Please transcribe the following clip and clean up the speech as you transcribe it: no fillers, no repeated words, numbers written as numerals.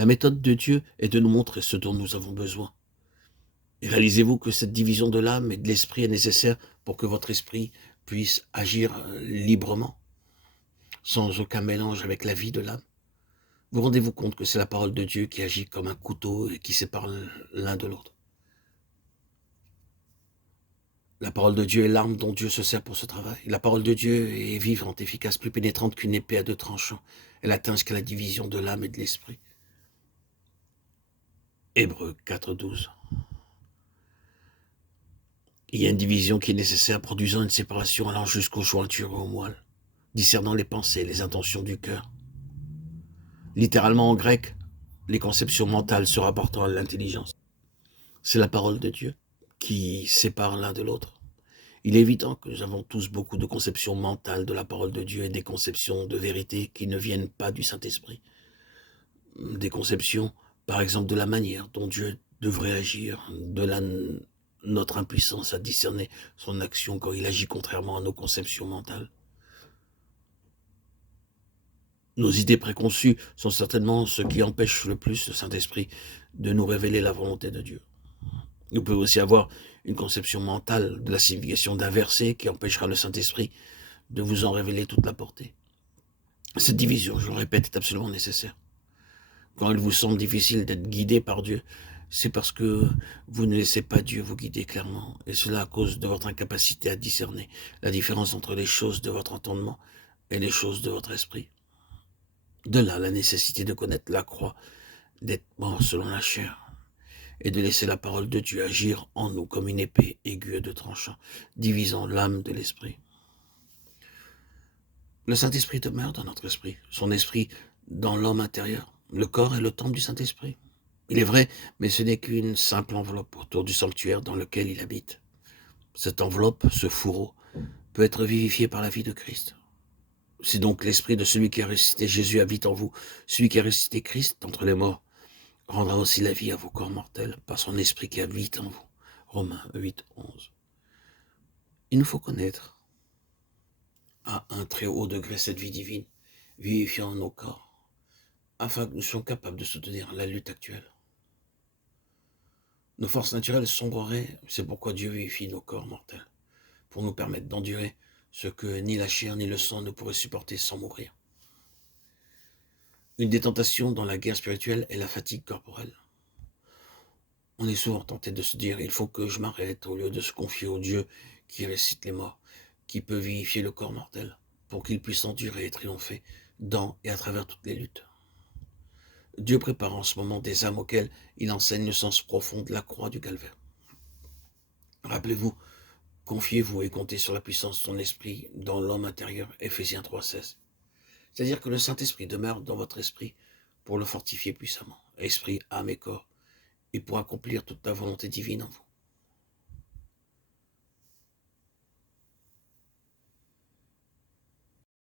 La méthode de Dieu est de nous montrer ce dont nous avons besoin. Et réalisez-vous que cette division de l'âme et de l'esprit est nécessaire pour que votre esprit puisse agir librement, sans aucun mélange avec la vie de l'âme. Vous rendez-vous compte que c'est la parole de Dieu qui agit comme un couteau et qui sépare l'un de l'autre. La parole de Dieu est l'arme dont Dieu se sert pour ce travail. La parole de Dieu est vivante, efficace, plus pénétrante qu'une épée à deux tranchants. Elle atteint jusqu'à la division de l'âme et de l'esprit. Hébreux 4:12. Il y a une division qui est nécessaire, produisant une séparation allant jusqu'aux jointures et aux moelles, discernant les pensées, les intentions du cœur. Littéralement en grec, les conceptions mentales se rapportant à l'intelligence. C'est la parole de Dieu qui sépare l'un de l'autre. Il est évident que nous avons tous beaucoup de conceptions mentales de la parole de Dieu et des conceptions de vérité qui ne viennent pas du Saint-Esprit. Des conceptions, par exemple, de la manière dont Dieu devrait agir, notre impuissance à discerner son action quand il agit contrairement à nos conceptions mentales. Nos idées préconçues sont certainement ce qui empêche le plus le Saint-Esprit de nous révéler la volonté de Dieu. Nous pouvons aussi avoir une conception mentale de la signification d'un verset qui empêchera le Saint-Esprit de vous en révéler toute la portée. Cette division, je le répète, est absolument nécessaire. Quand il vous semble difficile d'être guidé par Dieu, c'est parce que vous ne laissez pas Dieu vous guider clairement, et cela à cause de votre incapacité à discerner la différence entre les choses de votre entendement et les choses de votre esprit. De là la nécessité de connaître la croix, d'être mort selon la chair, et de laisser la parole de Dieu agir en nous comme une épée aiguë à deux tranchants, divisant l'âme de l'esprit. Le Saint-Esprit demeure dans notre esprit, son esprit dans l'homme intérieur. Le corps est le temple du Saint-Esprit. Il est vrai, mais ce n'est qu'une simple enveloppe autour du sanctuaire dans lequel il habite. Cette enveloppe, ce fourreau, peut être vivifié par la vie de Christ. Si donc l'esprit de celui qui a ressuscité Jésus habite en vous, celui qui a ressuscité Christ d'entre les morts rendra aussi la vie à vos corps mortels par son esprit qui habite en vous. Romains 8:11. Il nous faut connaître à un très haut degré cette vie divine, vivifiant nos corps, afin que nous soyons capables de soutenir la lutte actuelle. Nos forces naturelles sombreraient, c'est pourquoi Dieu vivifie nos corps mortels, pour nous permettre d'endurer ce que ni la chair ni le sang ne pourraient supporter sans mourir. Une des tentations dans la guerre spirituelle est la fatigue corporelle. On est souvent tenté de se dire « il faut que je m'arrête » au lieu de se confier au Dieu qui ressuscite les morts, qui peut vivifier le corps mortel, pour qu'il puisse endurer et triompher dans et à travers toutes les luttes. Dieu prépare en ce moment des âmes auxquelles il enseigne le sens profond de la croix du calvaire. Rappelez-vous, confiez-vous et comptez sur la puissance de son esprit dans l'homme intérieur, Éphésiens 3:16. C'est-à-dire que le Saint-Esprit demeure dans votre esprit pour le fortifier puissamment, esprit, âme et corps, et pour accomplir toute la volonté divine en vous.